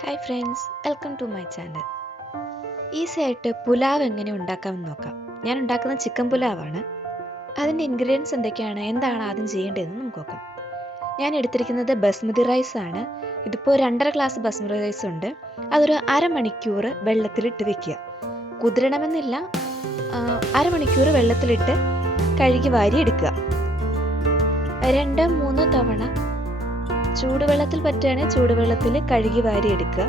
Hi friends, welcome to my channel. Easy ആയിട്ട് പുലാവ് എങ്ങനെ ഉണ്ടാക്കാമെന്ന് നോക്കാം. ഞാൻ ഉണ്ടാക്കുന്നത് ചിക്കൻ പുലാവാണ്. അതിൻ്റെ ഇൻഗ്രീഡിയൻസ് എന്തൊക്കെയാണ്, എന്താണ് ആദ്യം ചെയ്യേണ്ടതെന്ന് നമുക്ക് നോക്കാം. ഞാൻ എടുത്തിരിക്കുന്നത് ബസ്മതി റൈസ് ആണ്. ഇതിപ്പോൾ 2.5 ഗ്ലാസ് ബസ്മതി റൈസ് ഉണ്ട്. അതൊരു അരമണിക്കൂർ വെള്ളത്തിലിട്ട് വെക്കുക. കുതിരണമെന്നില്ല, അരമണിക്കൂർ വെള്ളത്തിലിട്ട് കഴുകി വാരി എടുക്കുക. 2-3 തവണ ചൂടുവെള്ളത്തിൽ പറ്റുകയാണെങ്കിൽ ചൂടുവെള്ളത്തിൽ കഴുകി വാരി എടുക്കുക.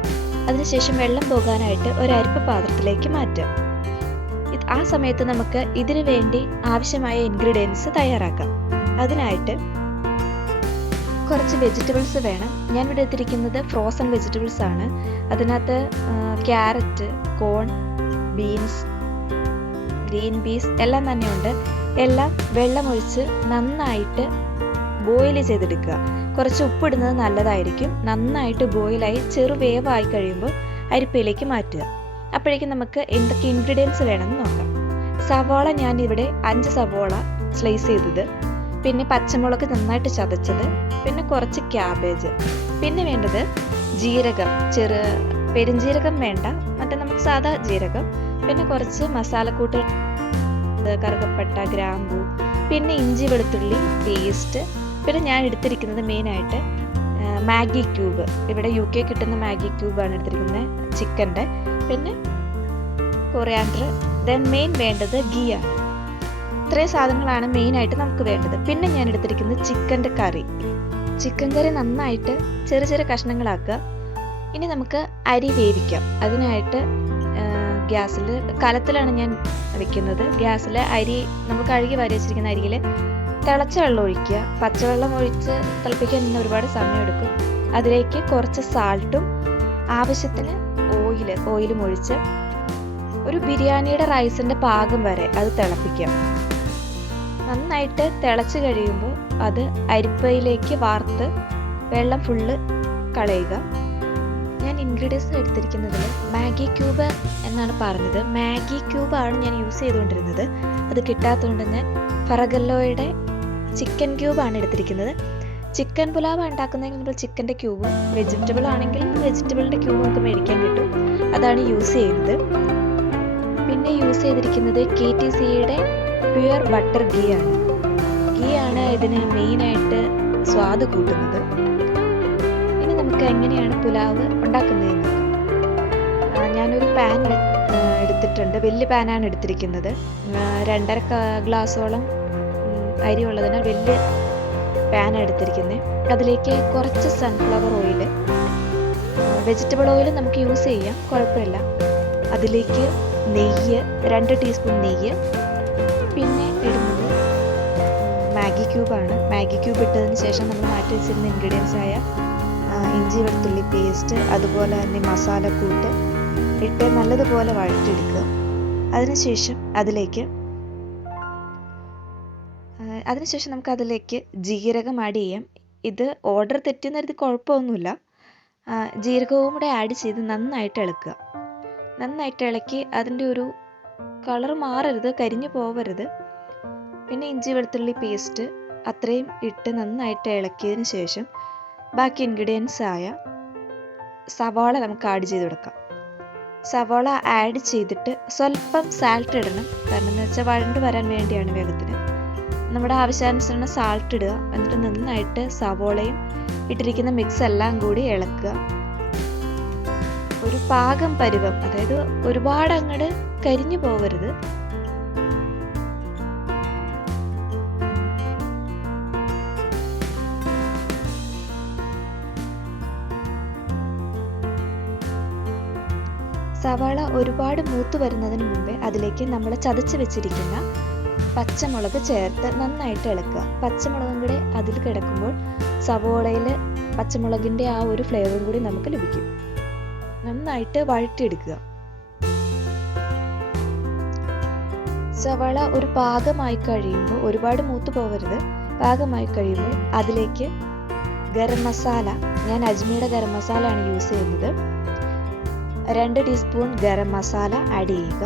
അതിനുശേഷം വെള്ളം പോകാനായിട്ട് ഒരു അരിപ്പ പാത്രത്തിലേക്ക് മാറ്റുക. ആ സമയത്ത് നമുക്ക് ഇതിനു വേണ്ടി ആവശ്യമായ ഇൻഗ്രീഡിയൻസ് തയ്യാറാക്കാം. അതിനായിട്ട് കുറച്ച് വെജിറ്റബിൾസ് വേണം. ഞാൻ ഇവിടെ എടുത്തിരിക്കുന്നത് ഫ്രോസൺ വെജിറ്റബിൾസ് ആണ്. അതിനകത്ത് ക്യാരറ്റ്, കോൺ, ബീൻസ്, ഗ്രീൻ പീസ് എല്ലാം തന്നെയുണ്ട്. എല്ലാം വെള്ളമൊഴിച്ച് നന്നായിട്ട് ബോയിൽ ചെയ്തെടുക്കുക. കുറച്ച് ഉപ്പിടുന്നത് നല്ലതായിരിക്കും. നന്നായിട്ട് ബോയിലായി ചെറുവേവായി കഴിയുമ്പോൾ അരിപ്പയിലേക്ക് മാറ്റുക. അപ്പോഴേക്കും നമുക്ക് എന്തൊക്കെ ഇൻഗ്രീഡിയൻസ് വേണമെന്ന് നോക്കാം. സവാള ഞാൻ ഇവിടെ 5 സവാള സ്ലൈസ് ചെയ്തത്, പിന്നെ പച്ചമുളക് നന്നായിട്ട് ചതച്ചത്, പിന്നെ കുറച്ച് ക്യാബേജ്, പിന്നെ വേണ്ടത് ജീരകം, പെരുംജീരകം വേണ്ട, മറ്റേ നമുക്ക് സാധാ ജീരകം, പിന്നെ കുറച്ച് മസാലക്കൂട്ട്, കറുകപ്പട്ട, ഗ്രാമ്പൂ, പിന്നെ ഇഞ്ചി വെളുത്തുള്ളി പേസ്റ്റ്, പിന്നെ ഞാൻ എടുത്തിരിക്കുന്നത് മെയിനായിട്ട് മാഗി ക്യൂബ്. ഇവിടെ UK കിട്ടുന്ന മാഗി ക്യൂബാണ് എടുത്തിരിക്കുന്നത് ചിക്കൻ്റെ. പിന്നെ കൊറിയാൻഡർ, ദെൻ മെയിൻ വേണ്ടത് ഗീ ആണ്. ഇത്രയും സാധനങ്ങളാണ് മെയിനായിട്ട് നമുക്ക് വേണ്ടത്. പിന്നെ ഞാൻ എടുത്തിരിക്കുന്നത് ചിക്കൻ്റെ കറി. ചിക്കൻ കറി നന്നായിട്ട് ചെറിയ ചെറിയ കഷ്ണങ്ങളാക്കുക. ഇനി നമുക്ക് അരി വേവിക്കാം. അതിനായിട്ട് ഗ്യാസിൽ, കലത്തിലാണ് ഞാൻ വെക്കുന്നത്. ഗ്യാസിൽ അരി നമ്മൾ കഴുകി വാരി വെച്ചിരിക്കുന്ന അരിയിൽ തിളച്ച വെള്ളം ഒഴിക്കുക. പച്ചവെള്ളം ഒഴിച്ച് തിളപ്പിക്കാൻ തന്നെ ഒരുപാട് സമയമെടുക്കും. അതിലേക്ക് കുറച്ച് സാൾട്ടും ആവശ്യത്തിന് ഓയിലും ഒഴിച്ച് ഒരു ബിരിയാണിയുടെ റൈസിൻ്റെ പാകം വരെ അത് തിളപ്പിക്കാം. നന്നായിട്ട് തിളച്ച് കഴിയുമ്പോൾ അത് അരിപ്പയിലേക്ക് വാർത്ത് വെള്ളം ഫുള്ള് കളയുക. ഞാൻ ഇൻഗ്രീഡിയൻസ് എടുത്തിരിക്കുന്നതിൽ മാഗി ക്യൂബ് എന്നാണ് പറഞ്ഞത്. മാഗി ക്യൂബാണ് ഞാൻ യൂസ് ചെയ്തുകൊണ്ടിരുന്നത്. അത് കിട്ടാത്തതുകൊണ്ട് ഞാൻ ഫറഗല്ലോയുടെ ചിക്കൻ ക്യൂബാണ് എടുത്തിരിക്കുന്നത്. ചിക്കൻ പുലാവ് ഉണ്ടാക്കുന്നതെങ്കിൽ നമ്മൾ ചിക്കൻ്റെ ക്യൂബും, വെജിറ്റബിൾ ആണെങ്കിൽ വെജിറ്റബിളിൻ്റെ ക്യൂബും ഒക്കെ മേടിക്കാൻ കിട്ടും. അതാണ് യൂസ് ചെയ്യുന്നത്. പിന്നെ യൂസ് ചെയ്തിരിക്കുന്നത് KTCയുടെ പ്യുവർ ബട്ടർ ഗീ ആണ്. ഗീ ആണ് ഇതിന് മെയിനായിട്ട് സ്വാദ് കൂട്ടുന്നത്. ഇനി നമുക്ക് എങ്ങനെയാണ് പുലാവ് ഉണ്ടാക്കുന്നതെന്ന് നോക്കാം. ഞാനൊരു പാൻ എടുത്തിട്ടുണ്ട്. വലിയ പാനാണ് എടുത്തിരിക്കുന്നത്. 2.5 ഗ്ലാസോളം അരി ഉള്ളതിനാൽ വലിയ പാൻ എടുത്തിരിക്കുന്നത്. അതിലേക്ക് കുറച്ച് സൺഫ്ലവർ ഓയിൽ, വെജിറ്റബിൾ ഓയിൽ നമുക്ക് യൂസ് ചെയ്യാം, കുഴപ്പമില്ല. അതിലേക്ക് നെയ്യ്, 2 ടീസ്പൂൺ നെയ്യ്, പിന്നെ ഇടുന്നത് മാഗി ക്യൂബാണ്. മാഗി ക്യൂബ് ഇട്ടതിന് ശേഷം നമ്മൾ മാറ്റി വെച്ചിരുന്ന ഇൻഗ്രീഡിയൻസ് ആയ ഇഞ്ചി വെളുത്തുള്ളി പേസ്റ്റ്, അതുപോലെ തന്നെ മസാലക്കൂട്ട് ഇട്ട് നല്ലതുപോലെ വഴറ്റിയെടുക്കുക. അതിനുശേഷം നമുക്ക് അതിലേക്ക് ജീരകം ആഡ് ചെയ്യാം. ഇത് ഓർഡർ തെറ്റുന്നൊരു കുഴപ്പമൊന്നുമില്ല. ജീരകവും കൂടെ ആഡ് ചെയ്ത് നന്നായിട്ട് ഇളക്കുക. നന്നായിട്ട് ഇളക്കി അതിൻ്റെ ഒരു കളർ മാറരുത്, കരിഞ്ഞു പോവരുത്. പിന്നെ ഇഞ്ചി വെളുത്തുള്ളി പേസ്റ്റ് അത്രയും ഇട്ട് നന്നായിട്ട് ഇളക്കിയതിന് ശേഷം ബാക്കി ഇൻഗ്രീഡിയൻസ് ആയ സവാള നമുക്ക് ആഡ് ചെയ്ത് കൊടുക്കാം. സവാള ആഡ് ചെയ്തിട്ട് സ്വല്പം സാൾട്ട് ഇടണം. കാരണം എന്ന് വെച്ചാൽ വഴണ്ട് വരാൻ വേണ്ടിയാണ് വേഗത്തിന്. നമ്മുടെ ആവശ്യാനുസരണം സാൾട്ട് ഇടുക. എന്നിട്ട് നന്നായിട്ട് സവോളയും ഇട്ടിരിക്കുന്ന മിക്സ് എല്ലാം കൂടി ഇളക്കുക. ഒരു പാകം പരുവം, അതായത് ഒരുപാട് അങ്ങോട്ട് കരിഞ്ഞു പോവരുത്. സവാള ഒരുപാട് മൂത്ത് വരുന്നതിന് മുമ്പേ അതിലേക്ക് നമ്മൾ ചതച്ച് വെച്ചിരിക്കുന്ന പച്ചമുളക് ചേർത്ത് നന്നായിട്ട് ഇളക്കുക. പച്ചമുളകും കൂടെ അതിൽ കിടക്കുമ്പോൾ സവോളയിൽ പച്ചമുളകിൻ്റെ ആ ഒരു ഫ്ലേവറും കൂടി നമുക്ക് ലഭിക്കും. നന്നായിട്ട് വഴറ്റിയെടുക്കുക. സവാള ഒരു പാകമായി കഴിയുമ്പോൾ, ഒരുപാട് മൂത്ത് പോവരുത്, പാകമായി കഴിയുമ്പോൾ അതിലേക്ക് ഗരം മസാല, ഞാൻ അജ്മിയുടെ ഗരം മസാല ആണ് യൂസ് ചെയ്യുന്നത്. 2 ടീസ്പൂൺ ഗരം മസാല ആഡ് ചെയ്യുക.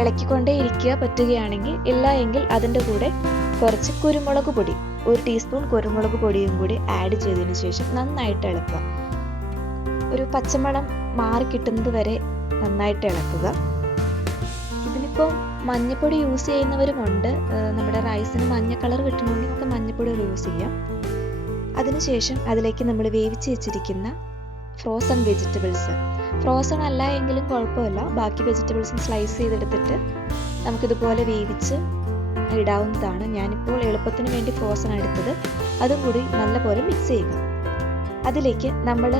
ഇളക്കിക്കൊണ്ടേ ഇരിക്കുക പറ്റുകയാണെങ്കിൽ. ഇല്ല എങ്കിൽ അതിൻ്റെ കൂടെ കുറച്ച് കുരുമുളക് പൊടി, 1 ടീസ്പൂൺ കുരുമുളക് പൊടിയും കൂടി ആഡ് ചെയ്തതിന് ശേഷം നന്നായിട്ട് ഇളക്കുക. ഒരു പച്ചമണം മാറി കിട്ടുന്നത് വരെ നന്നായിട്ട് ഇളക്കുക. ഇതിലിപ്പോൾ മഞ്ഞൾപ്പൊടി യൂസ് ചെയ്യുന്നവരുമുണ്ട്. നമ്മുടെ റൈസിന് മഞ്ഞ കളർ കിട്ടണമെങ്കിൽ നമുക്ക് മഞ്ഞൾപ്പൊടി യൂസ് ചെയ്യാം. അതിനുശേഷം അതിലേക്ക് നമ്മൾ വേവിച്ച് വെച്ചിരിക്കുന്ന ഫ്രോസൺ വെജിറ്റബിൾസ്, ഫ്രോസൺ അല്ല എങ്കിലും കുഴപ്പമില്ല, ബാക്കി വെജിറ്റബിൾസും സ്ലൈസ് ചെയ്തെടുത്തിട്ട് നമുക്കിതുപോലെ വേവിച്ച് ഇടാവുന്നതാണ്. ഞാനിപ്പോൾ എളുപ്പത്തിന് വേണ്ടി ഫ്രോസൺ എടുത്തത്. അതും കൂടി നല്ലപോലെ മിക്സ് ചെയ്യുക. അതിലേക്ക് നമ്മൾ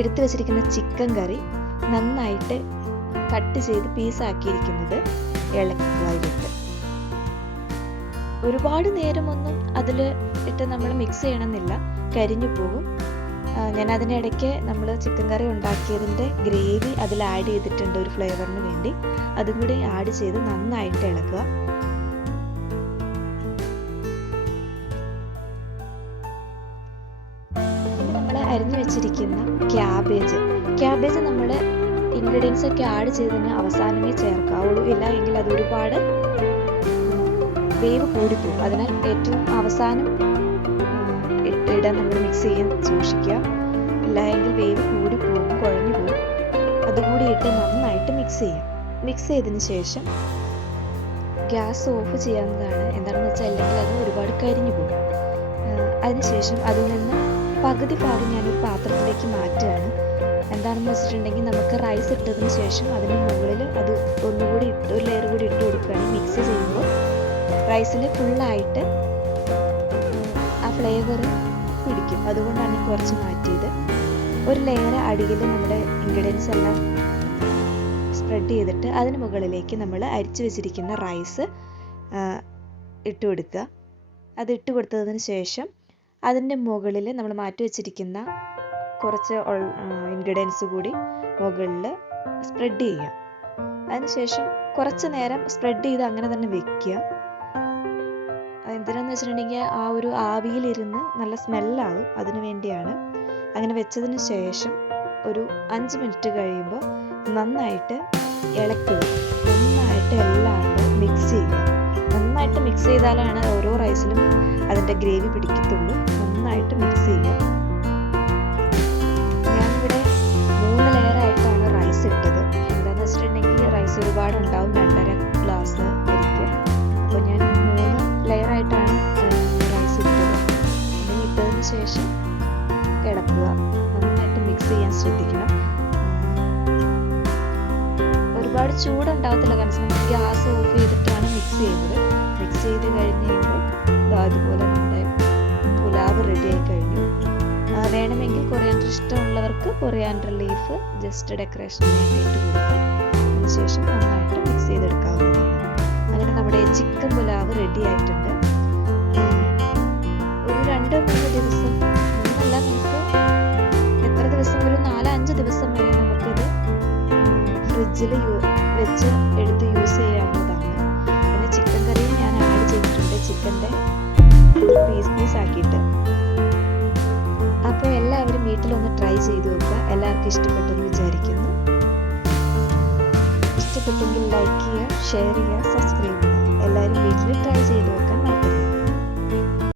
എടുത്തു വെച്ചിരിക്കുന്ന ചിക്കൻ കറി നന്നായിട്ട് കട്ട് ചെയ്ത് പീസാക്കിയിരിക്കുന്നത് ഇളക്കുക. ഇതിട്ട് ഒരുപാട് നേരമൊന്നും അതിൽ ഇട്ട് നമ്മൾ മിക്സ് ചെയ്യണമെന്നില്ല, കരിഞ്ഞു പോകും. ഞാൻ അതിനിടയ്ക്ക് നമ്മൾ ചിക്കൻ കറി ഉണ്ടാക്കിയതിൻ്റെ ഗ്രേവി അതിൽ ആഡ് ചെയ്തിട്ടുണ്ട് ഒരു ഫ്ലേവറിന് വേണ്ടി. അതും കൂടി ആഡ് ചെയ്ത് നന്നായിട്ട് ഇളക്കുക. ഇനി നമ്മൾ അരിഞ്ഞു വെച്ചിരിക്കുന്ന ക്യാബേജ് നമ്മൾ ഇൻഗ്രീഡിയൻസ് ഒക്കെ ആഡ് ചെയ്തതിന് അവസാനമേ ചേർക്കാവുള്ളൂ, ഇല്ല എങ്കിൽ അത് ഒരുപാട് വേവ് കൂടിപ്പോകും. അതിനാൽ ഏറ്റവും അവസാനം ഇടാൻ നമ്മൾ മിക്സ് ചെയ്യാൻ സൂക്ഷിക്കുക, ഇല്ല എങ്കിൽ വേവ് കൂടിപ്പോകും, കുഴഞ്ഞു പോകും. അതുകൂടി ഇട്ട് നന്നായിട്ട് മിക്സ് ചെയ്യാം. മിക്സ് ചെയ്തതിന് ശേഷം ഗ്യാസ് ഓഫ് ചെയ്യാവുന്നതാണ്. എന്താണെന്ന് വെച്ചാൽ അല്ലെങ്കിൽ അത് ഒരുപാട് കരിഞ്ഞു പോകും. അതിനുശേഷം അതിൽ നിന്ന് പകുതി ഭാഗം ഞാനൊരു പാത്രത്തിലേക്ക് മാറ്റുകയാണ്. എന്താണെന്ന് വെച്ചിട്ടുണ്ടെങ്കിൽ നമുക്ക് റൈസ് ഇട്ടതിന് ശേഷം അതിന് മുകളിൽ അത് ഒന്നുകൂടി ഒരു ലെയർ കൂടി ഇട്ട് കൊടുക്കുകയാണ്. മിക്സ് ചെയ്യുമ്പോൾ റൈസിൽ ഫുള്ളായിട്ട് ആ ഫ്ലേവർ പിടിക്കും. അതുകൊണ്ടാണ് കുറച്ച് മാറ്റിയത്. ഒരു ലെയർ അടിയിൽ നമ്മുടെ ഇൻഗ്രീഡിയൻസ് എല്ലാം സ്പ്രെഡ് ചെയ്തിട്ട് അതിന് മുകളിലേക്ക് നമ്മൾ അരിച്ചു വെച്ചിരിക്കുന്ന റൈസ് ഇട്ട് കൊടുക്കുക. അത് ഇട്ട് കൊടുത്തതിന് ശേഷം അതിൻ്റെ മുകളിൽ നമ്മൾ മാറ്റി വെച്ചിരിക്കുന്ന കുറച്ച് ഇൻഗ്രീഡിയൻസ് കൂടി മുകളിൽ സ്പ്രെഡ് ചെയ്യുക. അതിനുശേഷം കുറച്ച് നേരം സ്പ്രെഡ് ചെയ്ത് അങ്ങനെ തന്നെ വെക്കുക. എന്തിനാന്ന് വെച്ചിട്ടുണ്ടെങ്കിൽ ആ ഒരു ആവിയിലിരുന്ന് നല്ല സ്മെല്ലാകും, അതിനു വേണ്ടിയാണ്. അങ്ങനെ വെച്ചതിന് ശേഷം ഒരു 5 മിനിറ്റ് കഴിയുമ്പോൾ നന്നായിട്ട് ഇളക്കുക. നന്നായിട്ട് എല്ലാം മിക്സ് ചെയ്യുക. നന്നായിട്ട് മിക്സ് ചെയ്താലാണ് ഓരോ റൈസിലും അതിൻ്റെ ഗ്രേവി പിടിക്കത്തുള്ളൂ. നന്നായിട്ട് മിക്സ് ചെയ്യുക. ഞാനിവിടെ 3 ലെയറായിട്ടാണ് റൈസ് ഇട്ടത്. എന്താണെന്ന് വെച്ചിട്ടുണ്ടെങ്കിൽ റൈസ് ഒരുപാട് ഉണ്ടാവും, 2.5 ഗ്ലാസ് അരിക്ക്. അപ്പോൾ ഞാൻ 3 ലെയറായിട്ടാണ് റൈസ് ഇട്ടത്. അങ്ങനെ ഇട്ടതിന് ശേഷം ഇളക്കുക. നന്നായിട്ട് മിക്സ് ചെയ്യാൻ ശ്രദ്ധിക്കണം. ഒരുപാട് ചൂടുണ്ടാവത്തില്ല, കാരണം നമുക്ക് ഗ്യാസ് ഓഫ് ചെയ്തിട്ടാണ് മിക്സ് ചെയ്യുന്നത്. മിക്സ് ചെയ്ത് കഴിഞ്ഞ് കഴിയുമ്പോൾ അതുപോലെ നമ്മുടെ പുലാവ് റെഡി ആയി കഴിഞ്ഞു. വേണമെങ്കിൽ കൊറിയാൻഡർ ഇഷ്ടമുള്ളവർക്ക് കൊറിയാൻഡർ ലീഫ് ജസ്റ്റ് ഡെക്കറേഷന് വേണ്ടിയിട്ട് കൊടുക്കാം. അതിനുശേഷം നന്നായിട്ട് മിക്സ് ചെയ്തെടുക്കാവുന്നതാണ്. അങ്ങനെ നമ്മുടെ ചിക്കൻ പുലാവ് റെഡി ആയിട്ടുണ്ട്. ഒരു 2-3 ദിവസം, മൂന്നല്ല, നമുക്ക് എത്ര ദിവസം, ഒരു 4-5 ദിവസം വരെ നമുക്കിത് ഫ്രിഡ്ജിൽ വെച്ച് എടുത്ത് യൂസ് ചെയ്യാവുന്നതാണ്. പിന്നെ ചിക്കൻ കറിയും ഞാൻ ആഡ് ചെയ്തിട്ടുണ്ട്, ചിക്കൻ്റെ പീസ് ആക്കിയിട്ട്. അപ്പോൾ എല്ലാവരും വീട്ടിലൊന്ന് ട്രൈ ചെയ്ത് നോക്കുക. എല്ലാവർക്കും ഇഷ്ടപ്പെട്ടെന്ന് വിചാരിക്കുന്നു. ഇഷ്ടപ്പെട്ടെങ്കിൽ ലൈക്ക് ചെയ്യുക, ഷെയർ ചെയ്യുക, സബ്സ്ക്രൈബ് ചെയ്യുക. എല്ലാവരും വീട്ടിൽ ട്രൈ ചെയ്ത് നോക്കുക.